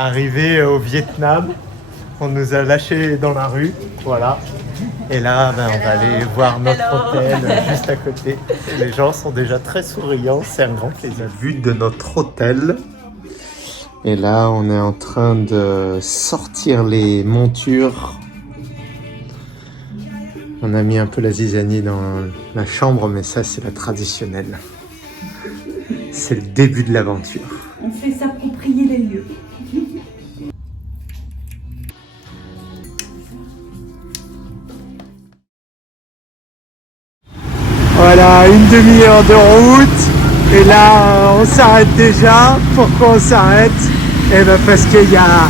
Arrivé au Vietnam, on nous a lâchés dans la rue, voilà. Et là, on va aller voir notre hôtel juste à côté. Et les gens sont déjà très souriants, c'est un grand plaisir. Vue de notre hôtel. Et là, on est en train de sortir les montures. On a mis un peu la zizanie dans la chambre, mais ça, c'est la traditionnelle. C'est le début de l'aventure. On fait s'approprier les lieux. Voilà, une demi-heure de route. Et là, on s'arrête déjà. Pourquoi on s'arrête? Eh ben parce qu'il y a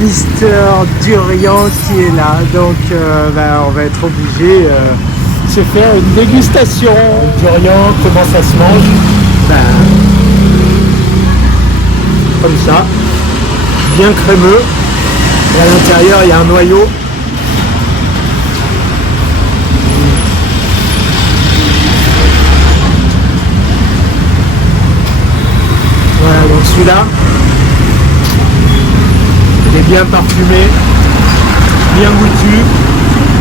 Mister Durian qui est là. Donc, on va être obligé de se faire une dégustation. Durian, comment ça se mange? Comme ça, bien crémeux. Et à l'intérieur, il y a un noyau. Voilà, donc celui-là, il est bien parfumé, bien goûtu.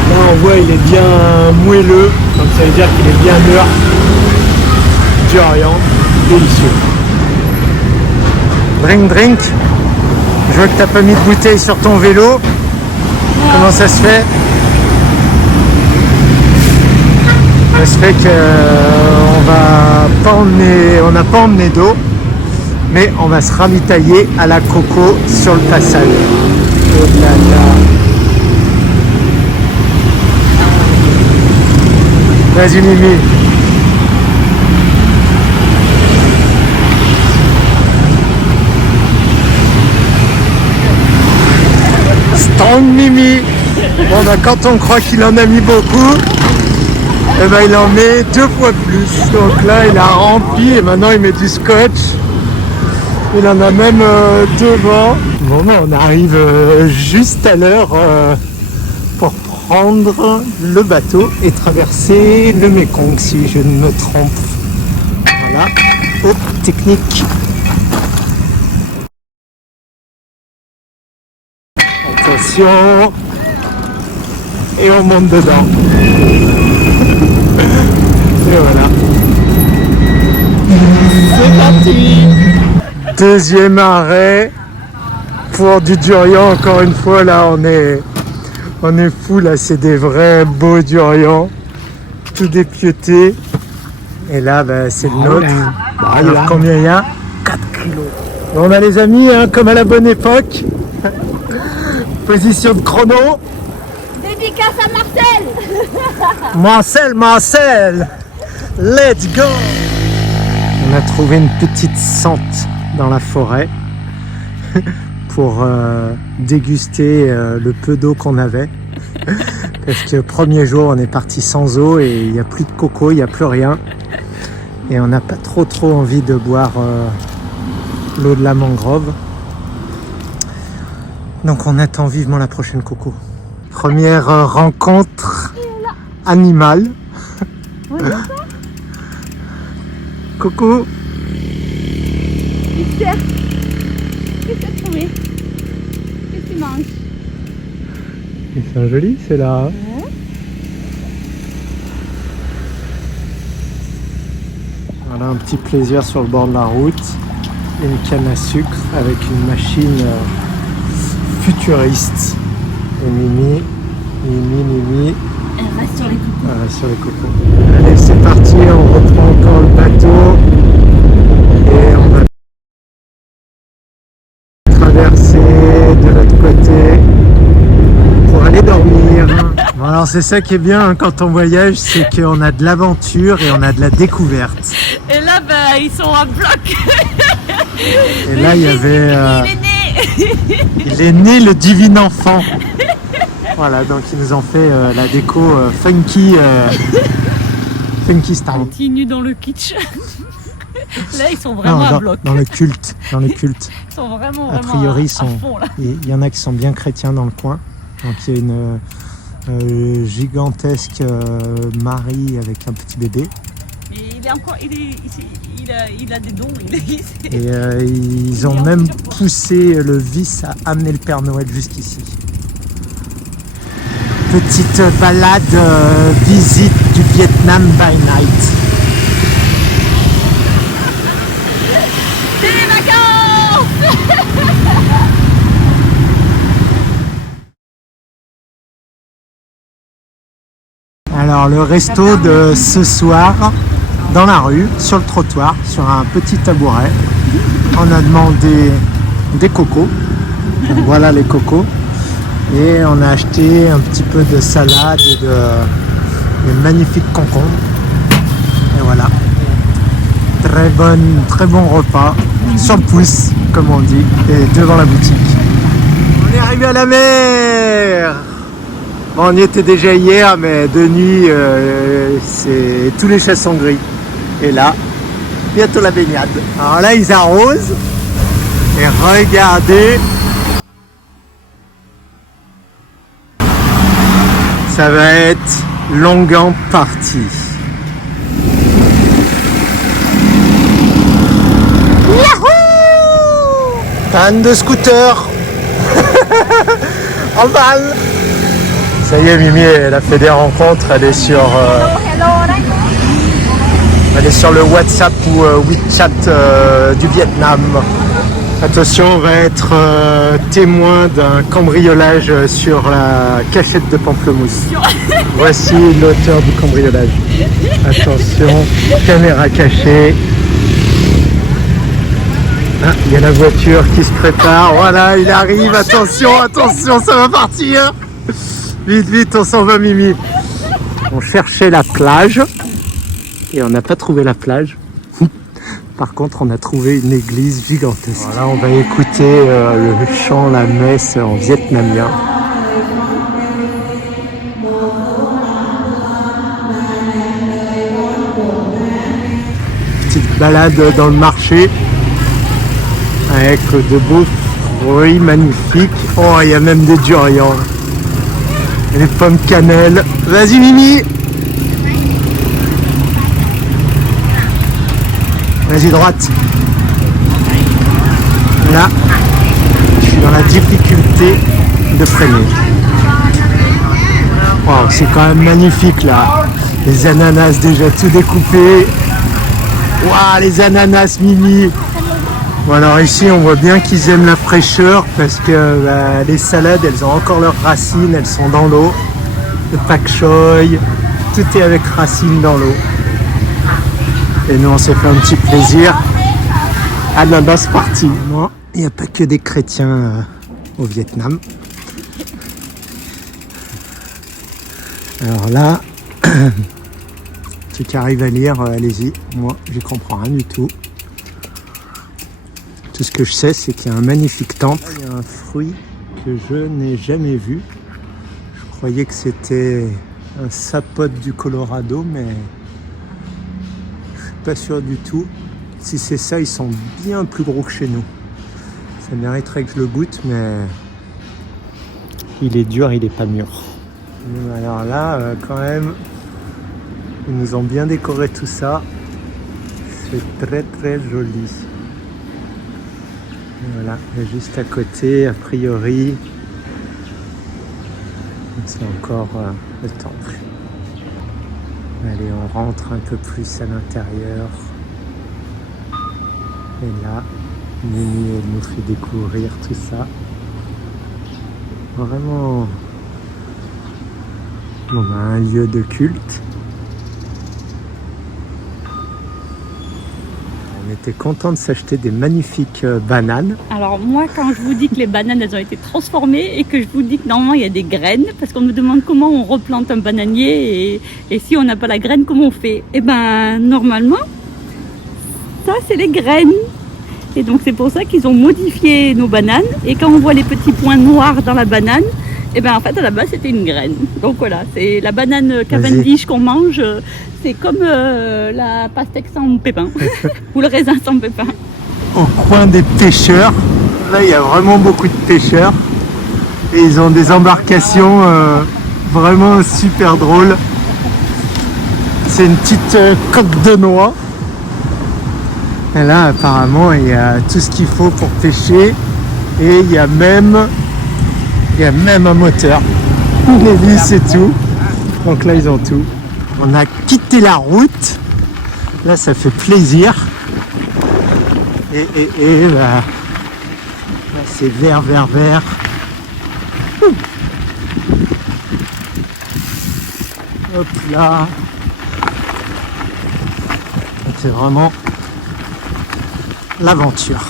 Là, on voit, il est bien moelleux, donc ça veut dire qu'il est bien mûr. Durian, délicieux. Drink. Je vois que t'as pas mis de bouteille sur ton vélo. Comment ça se fait? Ça se fait on n'a pas emmené d'eau, mais on va se ravitailler à la coco sur le passage. Oh là là. Vas-y Mimi. Strong Mimi. Bon quand on croit qu'il en a mis beaucoup, il en met 2 fois plus. Donc là il a rempli et maintenant il met du scotch. Il en a même devant. Bon, on arrive juste à l'heure pour prendre le bateau et traverser le Mekong, si je ne me trompe. Voilà. Hop, technique. Attention. Et on monte dedans. Et voilà. C'est parti. Deuxième arrêt pour du durian. Encore une fois, là on est fou, là c'est des vrais beaux durians, tout dépiautés. Et là c'est le nôtre. Alors combien il y a? 4 kilos. Bon, on a les amis, comme à la bonne époque. Position de chrono. Dédicace à Marcel. Marcel, let's go. On a trouvé une petite sente dans la forêt pour déguster le peu d'eau qu'on avait. Parce que le premier jour, on est parti sans eau et il n'y a plus de coco, il n'y a plus rien. Et on n'a pas trop envie de boire l'eau de la mangrove. Donc on attend vivement la prochaine coco. Première rencontre animale. Coucou. Mister, qu'est-ce que tu as trouvé? Qu'est-ce que tu manges? Ils sont jolis, c'est là. Voilà un petit plaisir sur le bord de la route. Une canne à sucre avec une machine futuriste. Et Mimi. Elle reste sur les cocos. Sur les cocos. Allez, c'est parti, on reprend encore le bateau. Et on va traverser de l'autre côté pour aller dormir. Bon, alors c'est ça qui est bien quand on voyage, c'est qu'on a de l'aventure et on a de la découverte. Et là, ils sont à bloc. Et là, il y avait... Il est né. Il est né le divin enfant. Voilà, donc ils nous ont fait la déco funky style. Continue dans le kitsch. Là, ils sont vraiment à bloc. Dans le culte. Ils sont vraiment a priori, à fond, là. Il y en a qui sont bien chrétiens dans le coin. Donc il y a une gigantesque Marie avec un petit bébé. Et il est encore, il a des dons. Et ils ont même poussé le vice à amener le Père Noël jusqu'ici. Petite balade visite du Vietnam by night. C'est les vacances. Alors le resto de ce soir, dans la rue, sur le trottoir, sur un petit tabouret, on a demandé des cocos. Donc, voilà les cocos. Et on a acheté un petit peu de salade et des magnifiques concombres. Et voilà. Très bon repas, sur le pouce, comme on dit, et devant la boutique. On est arrivé à la mer. Bon, on y était déjà hier, mais de nuit, c'est tous les chais sont gris. Et là, bientôt la baignade. Alors là, ils arrosent. Et regardez. Ça va être longuement parti. Yahoo! Fan de scooter. En balle. Ça y est, Mimi, elle a fait des rencontres. Elle est sur le WhatsApp ou WeChat du Vietnam. Attention, on va être témoin d'un cambriolage sur la cachette de pamplemousse. Voici l'auteur du cambriolage. Attention, caméra cachée. Ah, il y a la voiture qui se prépare. Voilà, il arrive. Attention, ça va partir. Vite, on s'en va, Mimi. On cherchait la plage et on n'a pas trouvé la plage. Par contre, on a trouvé une église gigantesque. Voilà, on va écouter le chant, la messe en vietnamien. Petite balade dans le marché avec de beaux fruits magnifiques. Oh, il y a même des durians. Les pommes cannelle. Vas-y, Mimi. Vas-y, droite. Là, je suis dans la difficulté de freiner. Wow, c'est quand même magnifique là. Les ananas déjà tout découpés. Waouh, les ananas, Mimi. Bon, alors ici, on voit bien qu'ils aiment la fraîcheur parce que les salades, elles ont encore leurs racines, elles sont dans l'eau. Le pak choy, tout est avec racines dans l'eau. Et nous, on s'est fait un petit plaisir. Ananas parti. Moi, il n'y a pas que des chrétiens au Vietnam. Alors là, ceux qui arrivent à lire, allez-y. Moi, je comprends rien du tout. Tout ce que je sais, c'est qu'il y a un magnifique temple. Il y a un fruit que je n'ai jamais vu. Je croyais que c'était un sapote du Colorado, mais je suis pas sûr du tout. Si c'est ça, ils sont bien plus gros que chez nous. Ça mériterait que je le goûte, mais il est dur, il est pas mûr. Alors là, quand même, ils nous ont bien décoré tout ça. C'est très joli. Voilà, et juste à côté, a priori, c'est encore le temple. Allez, on rentre un peu plus à l'intérieur. Et là, Mimi, elle nous fait découvrir tout ça. Vraiment, on a un lieu de culte. On était content de s'acheter des magnifiques bananes. Alors moi, quand je vous dis que les bananes, elles ont été transformées et que je vous dis que normalement, il y a des graines, parce qu'on me demande comment on replante un bananier et si on n'a pas la graine, comment on fait? Eh ben, normalement, ça, c'est les graines. Et donc, c'est pour ça qu'ils ont modifié nos bananes. Et quand on voit les petits points noirs dans la banane, eh ben, en fait, à la base, c'était une graine. Donc voilà, c'est la banane Cavendish qu'on mange. C'est comme la pastèque sans pépins ou le raisin sans pépins. Au coin des pêcheurs, là il y a vraiment beaucoup de pêcheurs et ils ont des embarcations vraiment super drôles. C'est une petite coque de noix. Et là, apparemment, il y a tout ce qu'il faut pour pêcher. Et il y a même un moteur. Une hélice et tout. Donc là, ils ont tout. On a quitté la route. Là, ça fait plaisir. Et là, c'est vert. Hop là. C'est vraiment l'aventure.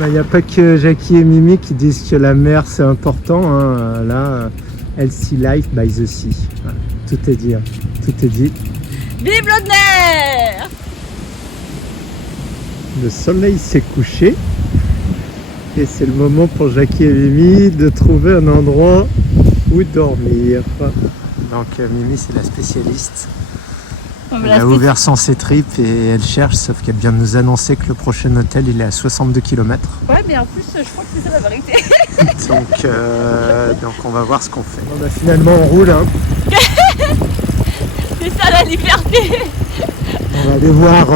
Il n'y a pas que Jackie et Mimi qui disent que la mer c'est important. Hein. Là, Healthy Life by the Sea. Voilà. Tout est dit. Hein. Tout est dit. Vive l'eau de mer! Le soleil s'est couché. Et c'est le moment pour Jackie et Mimi de trouver un endroit où dormir. Donc Mimi c'est la spécialiste. Elle a ouvert son C-Trip et elle cherche, sauf qu'elle vient de nous annoncer que le prochain hôtel il est à 62 km. Ouais, mais en plus je crois que c'est ça la vérité. donc on va voir ce qu'on fait. Bon, bah, finalement on roule. Hein. C'est ça la liberté. On va aller voir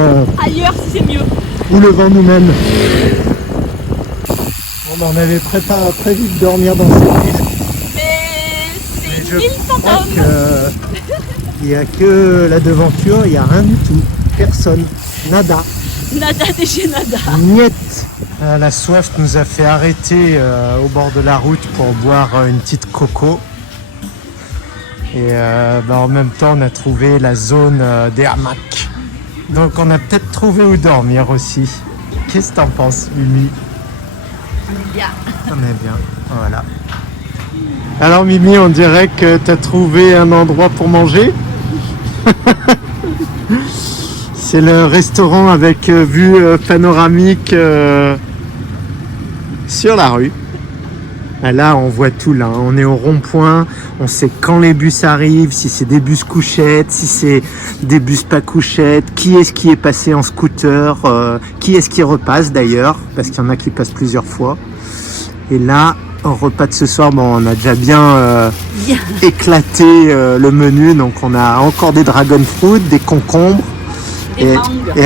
ailleurs si c'est mieux. Où le vent nous mène. Bon, bah, on avait prévu de dormir dans cette ville. Mais c'est une ville fantôme. Il n'y a que la devanture, il n'y a rien du tout. Personne. Nada. Nada de chez nada. Niet. La soif nous a fait arrêter au bord de la route pour boire une petite coco. Et en même temps, on a trouvé la zone des hamacs. Donc on a peut-être trouvé où dormir aussi. Qu'est-ce que t'en penses, Mimi? On est bien. On est bien, voilà. Alors Mimi, on dirait que tu as trouvé un endroit pour manger. C'est le restaurant avec vue panoramique sur la rue. Là, on voit tout là. On est au rond-point. On sait quand les bus arrivent, si c'est des bus couchettes, si c'est des bus pas couchettes, qui est-ce qui est passé en scooter, qui est-ce qui repasse d'ailleurs, parce qu'il y en a qui passent plusieurs fois. Et là, au repas de ce soir, on a déjà bien éclaté le menu. Donc on a encore des dragon fruit, des concombres. Et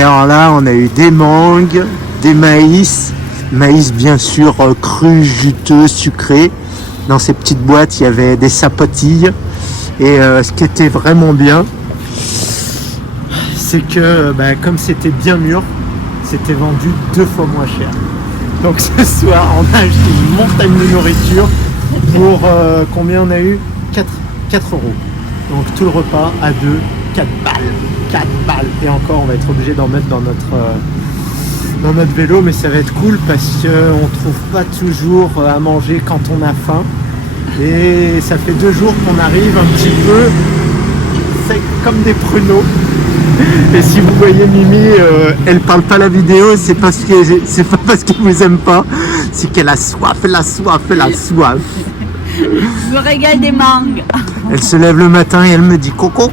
alors là, on a eu des mangues, des maïs. Maïs bien sûr cru, juteux, sucré. Dans ces petites boîtes, il y avait des sapotilles. Et ce qui était vraiment bien, c'est que comme c'était bien mûr, c'était vendu 2 fois moins cher. Donc ce soir, on a acheté une montagne de nourriture pour combien on a eu 4 euros. Donc tout le repas à 2, 4 balles. 4 balles. Et encore, on va être obligé d'en mettre dans notre vélo, mais ça va être cool parce qu'on ne trouve pas toujours à manger quand on a faim. Et ça fait 2 jours qu'on arrive un petit peu sec comme des pruneaux. Et si vous voyez Mimi, elle parle pas la vidéo, c'est pas parce qu'elle vous aime pas, c'est qu'elle a soif, elle a soif. Je me régale des mangues. Elle se lève le matin et elle me dit coco.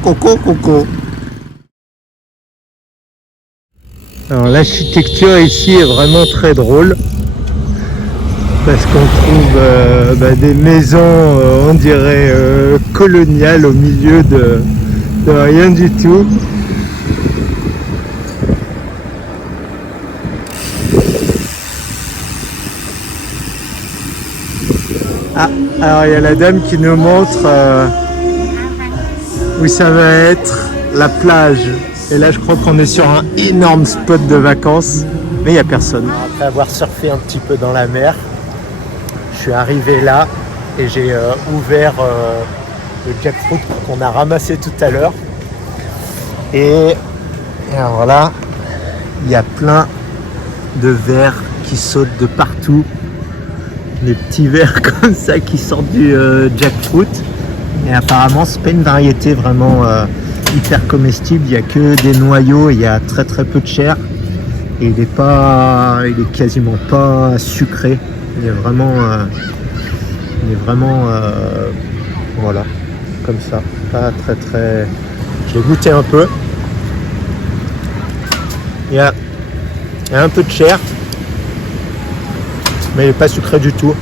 Alors l'architecture ici est vraiment très drôle parce qu'on trouve des maisons, on dirait coloniales au milieu de rien du tout. Ah, alors il y a la dame qui nous montre où ça va être la plage. Et là je crois qu'on est sur un énorme spot de vacances, mais il n'y a personne. Après avoir surfé un petit peu dans la mer, je suis arrivé là et j'ai ouvert le jackfruit qu'on a ramassé tout à l'heure. Et alors là, il y a plein de vers qui sautent de partout. Des petits vers comme ça qui sortent du jackfruit. Et apparemment, c'est pas une variété vraiment hyper comestible. Il n'y a que des noyaux et il y a très peu de chair. Et il est quasiment pas sucré. Il est vraiment, voilà, comme ça. Pas très. Je l'ai goûté un peu. Il y a un peu de chair, mais il n'est pas sucré du tout.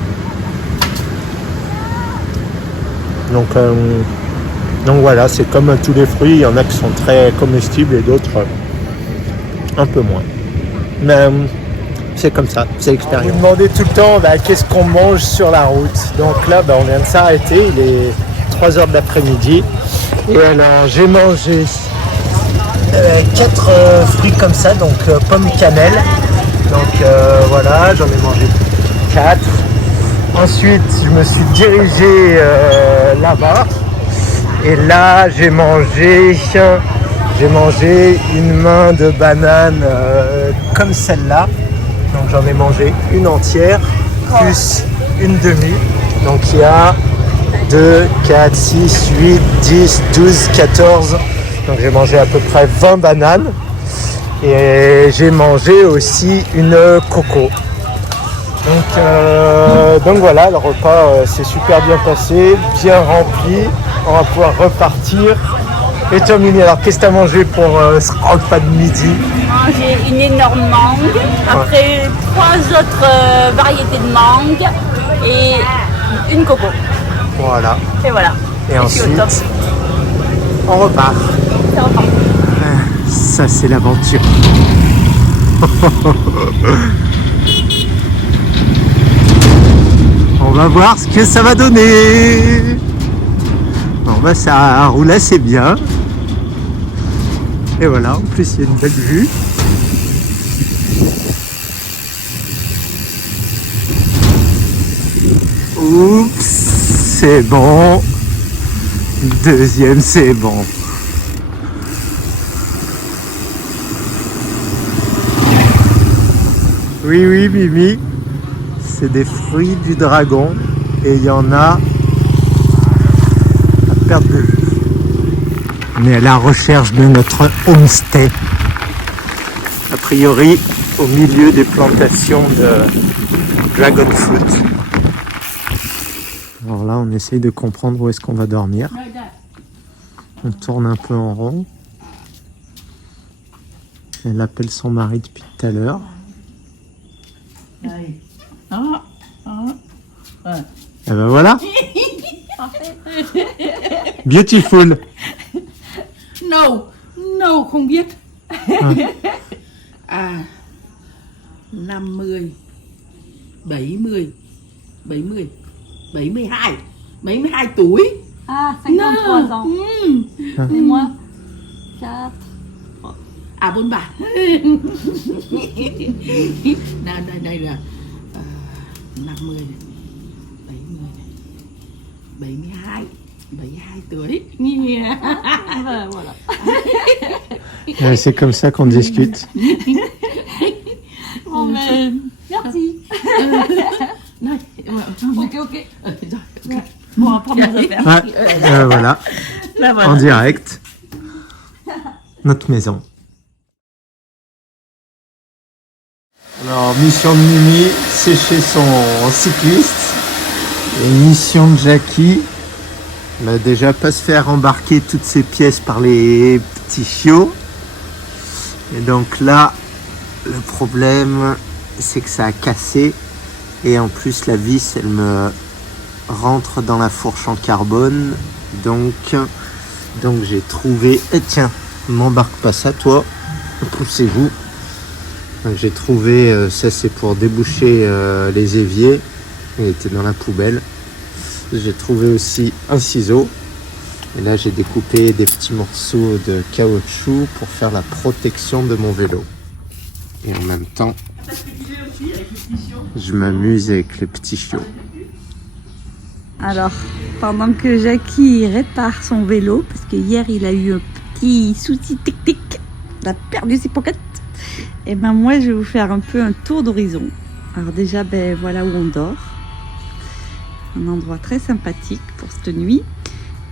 Donc Donc voilà, c'est comme tous les fruits, il y en a qui sont très comestibles et d'autres un peu moins. Mais c'est comme ça, c'est l'expérience. Vous demandez tout le temps qu'est-ce qu'on mange sur la route. Donc là, on vient de s'arrêter, il est 3h de l'après-midi. Et alors, j'ai mangé 4 fruits comme ça, donc pommes cannelle. Donc voilà, j'en ai mangé 4. Ensuite, je me suis dirigé là-bas. Et là, j'ai mangé une main de banane comme celle-là. Donc j'en ai mangé une entière, plus une demi. Donc il y a 2, 4, 6, 8, 10, 12, 14. Donc j'ai mangé à peu près 20 bananes. Et j'ai mangé aussi une coco. Donc voilà, le repas s'est super bien passé, bien rempli. On va pouvoir repartir. Et toi Mimi, alors qu'est-ce que tu as mangé pour ce repas de midi? J'ai mangé une énorme mangue, après 3 autres variétés de mangue et une coco. Voilà. Et voilà. Et ensuite, on repart. Ça c'est l'aventure. On va voir ce que ça va donner. Bon ça roule assez bien. Et voilà, en plus il y a une belle vue. Oups, c'est bon. Deuxième, c'est bon. Oui, oui, Mimi, c'est des fruits du dragon et il y en a à perte de vue. On est à la recherche de notre homestay. A priori, au milieu des plantations de dragon fruit. Alors là, on essaye de comprendre où est-ce qu'on va dormir. On tourne un peu en rond. Elle appelle son mari depuis tout à l'heure. Et ben voilà. Beautiful. No, không biết. 50, 70, 72, 72 tuổi. Ah, 53 ans. Et moi 4. À 43. Đây là 50 này, 70 này, 72 tuổi. Voilà. C'est comme ça qu'on discute. Bon, mais merci. Này, Ok. Bon, on va prendre nos affaires. Ouais, voilà. En direct. Notre maison. Alors, mission de Mimi, sécher son cycliste. Et mission de Jackie, déjà pas se faire embarquer toutes ces pièces par les petits chiots. Et donc là, le problème, c'est que ça a cassé. Et en plus, la vis, elle me rentre dans la fourche en carbone. Donc j'ai trouvé... tiens, m'embarque pas ça, toi. Poussez-vous. J'ai trouvé... ça, c'est pour déboucher les éviers. Il était dans la poubelle. J'ai trouvé aussi un ciseau. Et là, j'ai découpé des petits morceaux de caoutchouc pour faire la protection de mon vélo. Et en même temps, je m'amuse avec les petits chiots. Alors, pendant que Jackie répare son vélo, parce que hier il a eu un petit souci technique, il a perdu ses pockets, et ben moi je vais vous faire un peu un tour d'horizon. Alors déjà, voilà où on dort. Un endroit très sympathique pour cette nuit.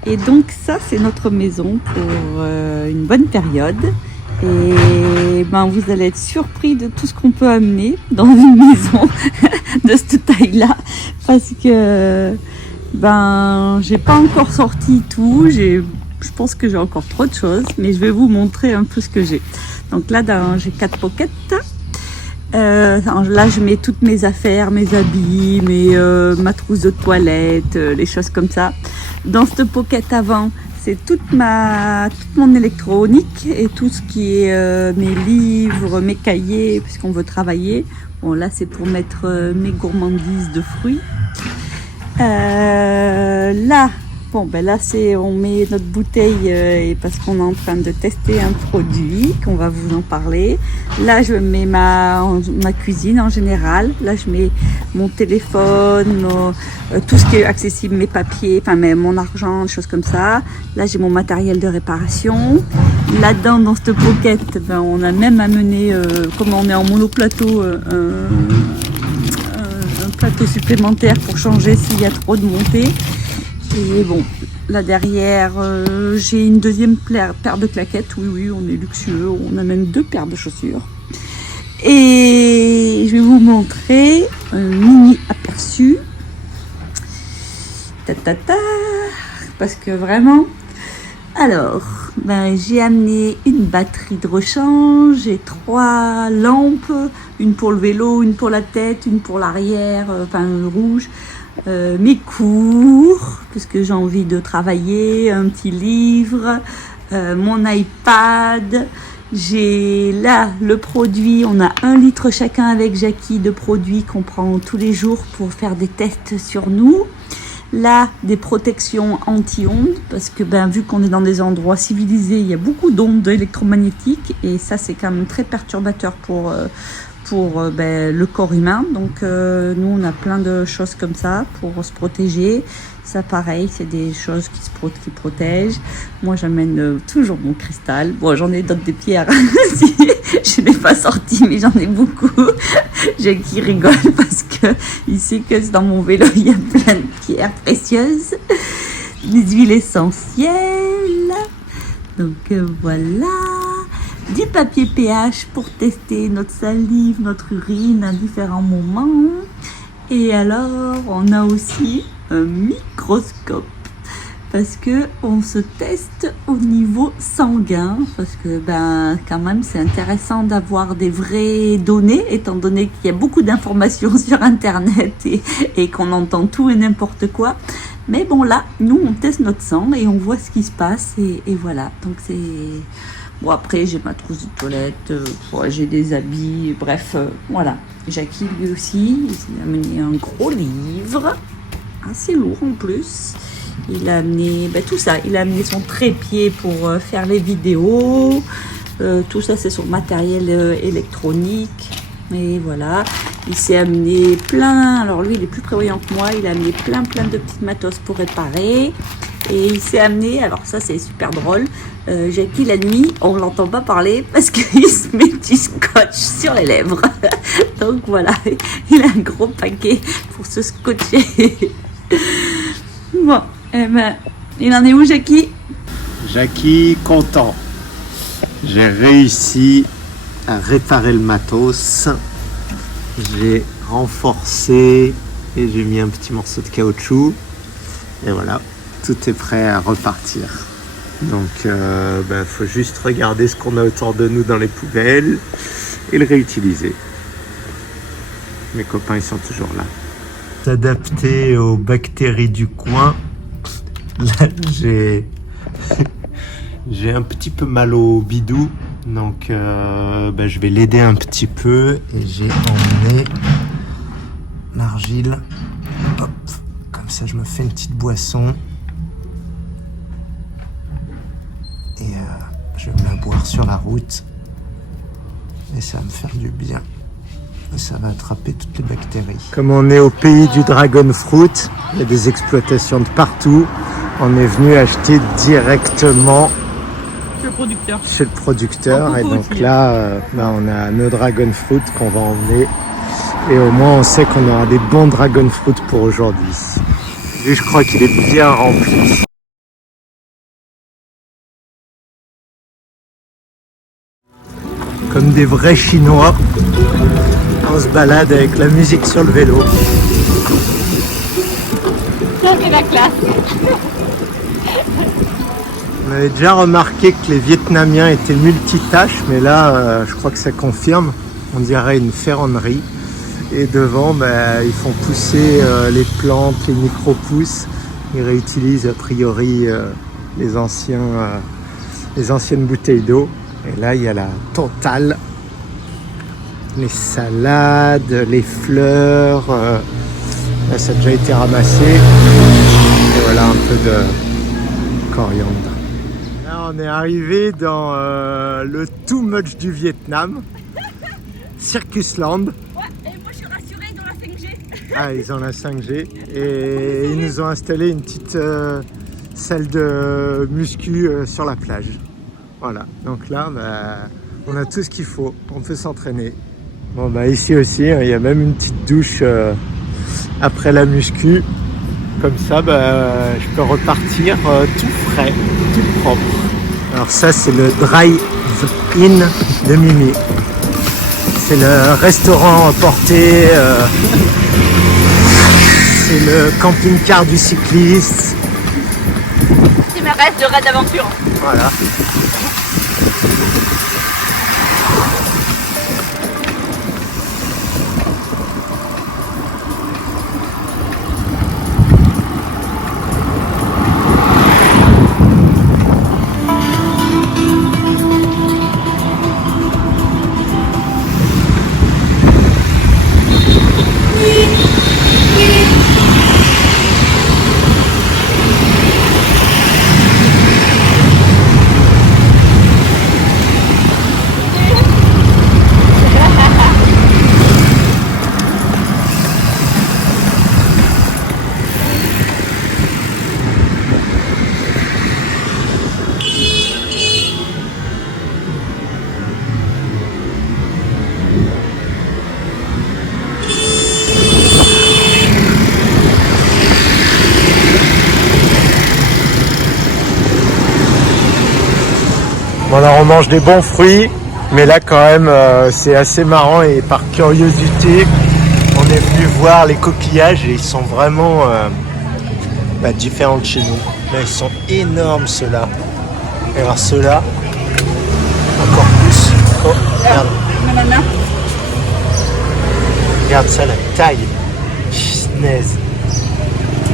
Et donc ça, c'est notre maison pour une bonne période. Et vous allez être surpris de tout ce qu'on peut amener dans une maison de cette taille-là. Parce que j'ai pas encore sorti tout. Je pense que j'ai encore trop de choses. Mais je vais vous montrer un peu ce que j'ai. Donc là, j'ai 4 pockets. Là, je mets toutes mes affaires, mes habits, ma trousse de toilette, les choses comme ça. Dans cette pocket avant, c'est toute mon électronique et tout ce qui est mes livres, mes cahiers, puisqu'on veut travailler. Bon, là, c'est pour mettre mes gourmandises de fruits. Là, bon, ben là, on met notre bouteille et parce qu'on est en train de tester un produit, qu'on va vous en parler. Là, je mets ma cuisine en général. Là, je mets mon téléphone, tout ce qui est accessible, mes papiers, enfin mon argent, des choses comme ça. Là, j'ai mon matériel de réparation. Là-dedans, dans cette pocket, ben, on a même amené, comme on est en monoplateau, un plateau supplémentaire pour changer s'il y a trop de montée. Et bon, là derrière, j'ai une deuxième paire de claquettes. Oui, on est luxueux. On a même 2 paires de chaussures. Et je vais vous montrer un mini aperçu. Parce que vraiment... Alors, ben, j'ai amené une batterie de rechange, j'ai 3 lampes, une pour le vélo, une pour la tête, une pour l'arrière, enfin rouge. Mes cours, puisque j'ai envie de travailler, un petit livre, mon iPad, j'ai là le produit, on a 1 litre chacun avec Jackie de produits qu'on prend tous les jours pour faire des tests sur nous. Là, des protections anti-ondes, parce que ben, vu qu'on est dans des endroits civilisés, il y a beaucoup d'ondes électromagnétiques et ça c'est quand même très perturbateur pour ben, le corps humain. Donc nous on a plein de choses comme ça pour se protéger. Ça pareil, c'est des choses qui protègent. Moi j'amène toujours mon cristal. Bon, j'en ai d'autres des pierres. Je ne l'ai pas sorti mais j'en ai beaucoup. Jackie rigole parce que il sait que dans mon vélo il y a plein de pierres précieuses. Des huiles essentielles. Donc voilà. Du papier pH pour tester notre salive, notre urine à différents moments. Et alors, on a aussi un microscope parce que on se teste au niveau sanguin parce que ben quand même c'est intéressant d'avoir des vraies données étant donné qu'il y a beaucoup d'informations sur internet et qu'on entend tout et n'importe quoi. Mais bon là, nous on teste notre sang et on voit ce qui se passe et voilà. Donc c'est... Bon, après, j'ai ma trousse de toilette, j'ai des habits, bref, voilà. Jackie, lui aussi, il s'est amené un gros livre, assez lourd en plus. Il a amené tout ça, il a amené son trépied pour faire les vidéos. Tout ça, c'est son matériel électronique. Et voilà, il s'est amené plein, alors lui, il est plus prévoyant que moi, il a amené plein de petites matos pour réparer. Et il s'est amené, alors ça c'est super drôle, Jackie la nuit, on l'entend pas parler parce qu'il se met du scotch sur les lèvres. Donc voilà, il a un gros paquet pour se scotcher. Bon, eh ben, il en est où Jackie? Jackie, content. J'ai réussi à réparer le matos. J'ai renforcé et j'ai mis un petit morceau de caoutchouc. Et voilà. Tout est prêt à repartir. Donc, faut juste regarder ce qu'on a autour de nous dans les poubelles et le réutiliser. Mes copains, ils sont toujours là. S'adapter aux bactéries du coin. Là, j'ai un petit peu mal au bidou. Donc, je vais l'aider un petit peu. Et j'ai emmené l'argile. Hop, comme ça, je me fais une petite boisson. Et je vais me la boire sur la route. Et ça va me faire du bien. Et ça va attraper toutes les bactéries. Comme on est au pays du dragon fruit, il y a des exploitations de partout. On est venu acheter directement chez le producteur. Et donc là, on a nos dragon fruit qu'on va emmener. Et au moins, on sait qu'on aura des bons dragon fruit pour aujourd'hui. Lui, je crois qu'il est bien rempli. Comme des vrais Chinois, on se balade avec la musique sur le vélo. Ça c'est la classe. On avait déjà remarqué que les Vietnamiens étaient multitâches, mais là, je crois que ça confirme. On dirait une ferronnerie. Et devant, ils font pousser les plantes, les micro-pousses. Ils réutilisent a priori les anciennes bouteilles d'eau. Et là, il y a la totale. Les salades, les fleurs. Là, ça a déjà été ramassé. Et voilà un peu de coriandre. Là, on est arrivé dans le Too Much du Vietnam. Circusland. Ouais, et moi je suis rassurée dans la 5G. Ah, ils ont la 5G. Et ils nous ont installé une petite salle de muscu sur la plage. Voilà. Donc là, on a tout ce qu'il faut. On peut s'entraîner. Bon, ici aussi, il y a même une petite douche après la muscu. Comme ça, je peux repartir tout frais, tout propre. Alors ça, c'est le drive-in de Mimi. C'est le restaurant porté, c'est le camping-car du cycliste. C'est ma rêve de raid d'aventure. Voilà. Bon, alors on mange des bons fruits, mais là quand même c'est assez marrant et par curiosité on est venu voir les coquillages et ils sont vraiment différents de chez nous. Là ils sont énormes ceux-là. Et alors ceux-là encore plus. Oh merde. Regarde ça, la taille. Chinaise.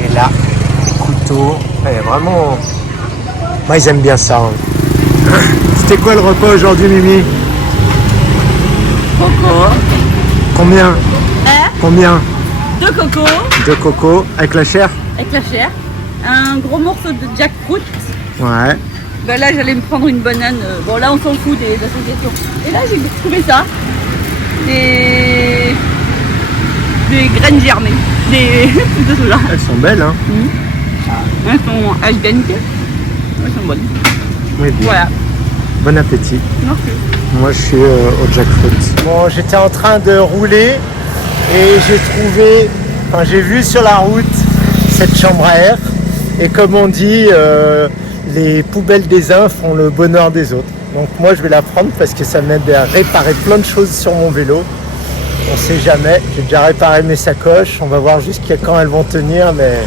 Et là, les couteaux. Ouais, vraiment. Moi ils aiment bien ça. Hein. C'était quoi le repas aujourd'hui, Mimi? Coco. Combien? Combien? 2 cocos. 2 cocos avec la chair? Avec la chair. Un gros morceau de jackfruit. Ouais. Là j'allais me prendre une banane. Bon là on s'en fout des associations. Et là j'ai trouvé ça. Des graines germées. De cela. Elles sont belles, hein? Elles sont HBNT. Elles sont bonnes. Oui, bien. Voilà. Bon appétit. Merci. Moi je suis au jackfruit. Bon, j'étais en train de rouler et j'ai vu sur la route cette chambre à air. Et comme on dit, les poubelles des uns font le bonheur des autres. Donc moi je vais la prendre parce que ça m'aide à réparer plein de choses sur mon vélo. On sait jamais, j'ai déjà réparé mes sacoches, on va voir jusqu'à quand elles vont tenir, mais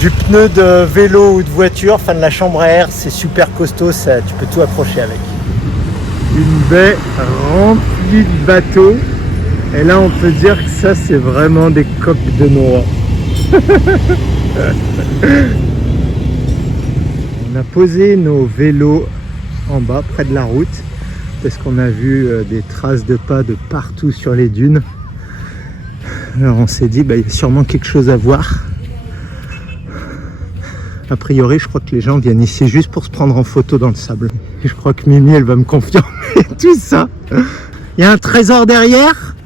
du pneu de vélo ou de voiture, enfin de la chambre à air, c'est super costaud, ça, tu peux tout accrocher avec. Une baie remplie de bateaux, et là on peut dire que ça c'est vraiment des coques de noix. On a posé nos vélos en bas, près de la route, parce qu'on a vu des traces de pas de partout sur les dunes. Alors on s'est dit, il y a sûrement quelque chose à voir. A priori, je crois que les gens viennent ici juste pour se prendre en photo dans le sable. Et je crois que Mimi, elle va me confirmer tout ça. Il y a un trésor derrière.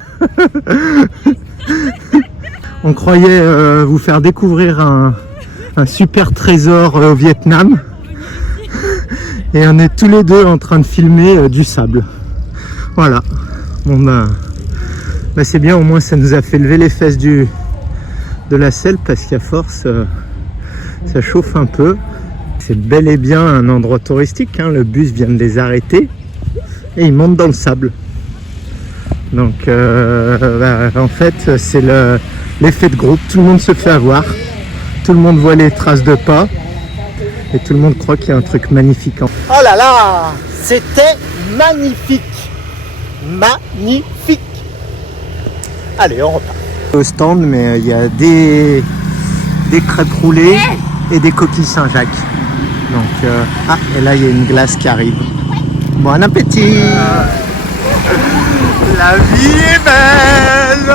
On croyait vous faire découvrir un super trésor au Vietnam. Et on est tous les deux en train de filmer du sable. Voilà. Bon c'est bien, au moins ça nous a fait lever les fesses de la selle, parce qu'à force ça chauffe un peu. C'est bel et bien un endroit touristique, hein. Le bus vient de les arrêter et ils montent dans le sable. Donc en fait c'est l'effet de groupe, tout le monde se fait avoir, tout le monde voit les traces de pas et tout le monde croit qu'il y a un truc magnifique. Oh là là, c'était magnifique, magnifique. Allez, on repart. Au stand, mais il y a des crêpes roulées et des coquilles Saint-Jacques. Donc, et là il y a une glace qui arrive. Bon appétit. La vie est belle.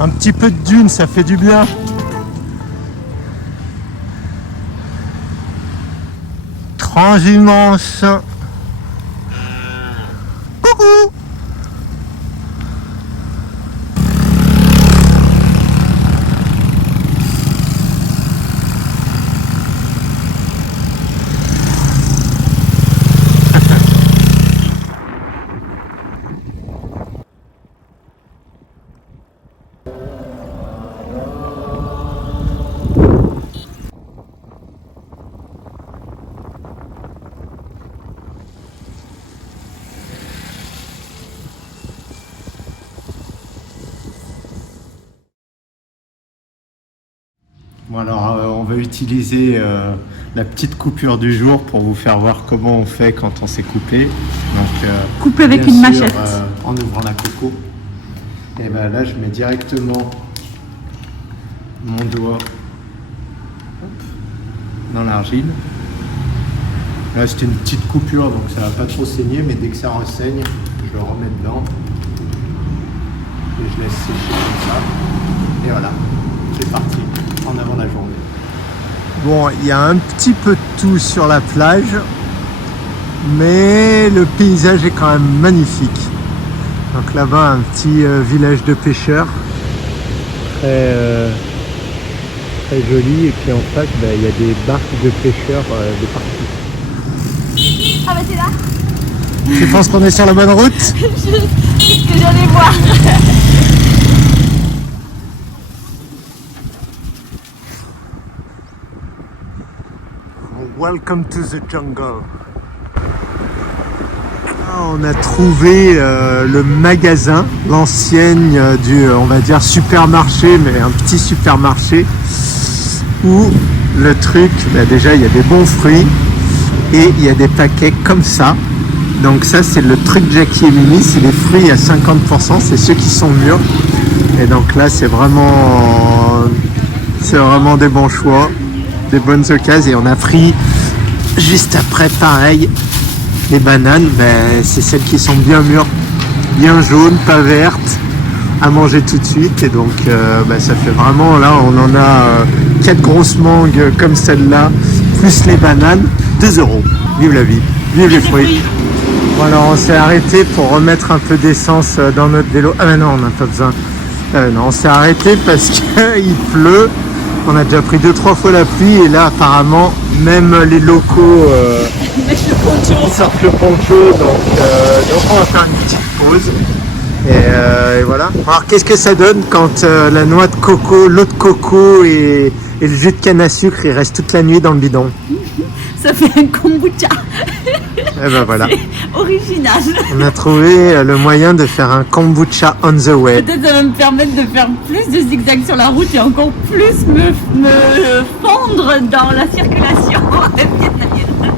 Un petit peu de dune, ça fait du bien. Transhumance. Coucou. Bon alors on va utiliser la petite coupure du jour pour vous faire voir comment on fait quand on s'est coupé. Donc Coupe avec bien une sûr, machette. En ouvrant la coco. Et ben là je mets directement mon doigt dans l'argile. Là c'est une petite coupure donc ça va pas trop saigner, mais dès que ça renseigne, je le remets dedans. Et je laisse sécher comme ça. Et voilà, c'est parti. En avant la journée. Bon, il y a un petit peu de tout sur la plage, mais le paysage est quand même magnifique. Donc là-bas, un petit village de pêcheurs, très joli. Et puis en face, il y a des barques de pêcheurs de partout. Ah bah c'est là. Tu penses qu'on est sur la bonne route? C'est ce que j'allais voir. Welcome to the jungle. On a trouvé le magasin, l'enseigne du, on va dire, supermarché, mais un petit supermarché où le truc, déjà il y a des bons fruits et il y a des paquets comme ça. Donc ça c'est le truc Jackie et Mimi, c'est les fruits à 50%, c'est ceux qui sont mûrs. Et donc là c'est vraiment des bons choix, des bonnes occasions. Et on a pris juste après pareil les bananes, c'est celles qui sont bien mûres, bien jaunes, pas vertes, à manger tout de suite. Et donc ça fait vraiment, là on en a 4 grosses mangues comme celle-là, plus les bananes, 2 €. Vive la vie, vive les fruits. Bon alors on s'est arrêté pour remettre un peu d'essence dans notre vélo. Ah mais non, on n'a pas besoin. Non, on s'est arrêté parce qu'il pleut. On a déjà pris 2-3 fois la pluie et là apparemment même les locaux sortent le poncho, donc on va faire une petite pause et voilà. Alors qu'est-ce que ça donne quand la noix de coco, l'eau de coco et le jus de canne à sucre, il reste toute la nuit dans le bidon? Ça fait un kombucha. Et ben voilà. C'est original. On a trouvé le moyen de faire un kombucha on the way. Peut-être ça va me permettre de faire plus de zigzags sur la route et encore plus me fondre dans la circulation vietnamienne.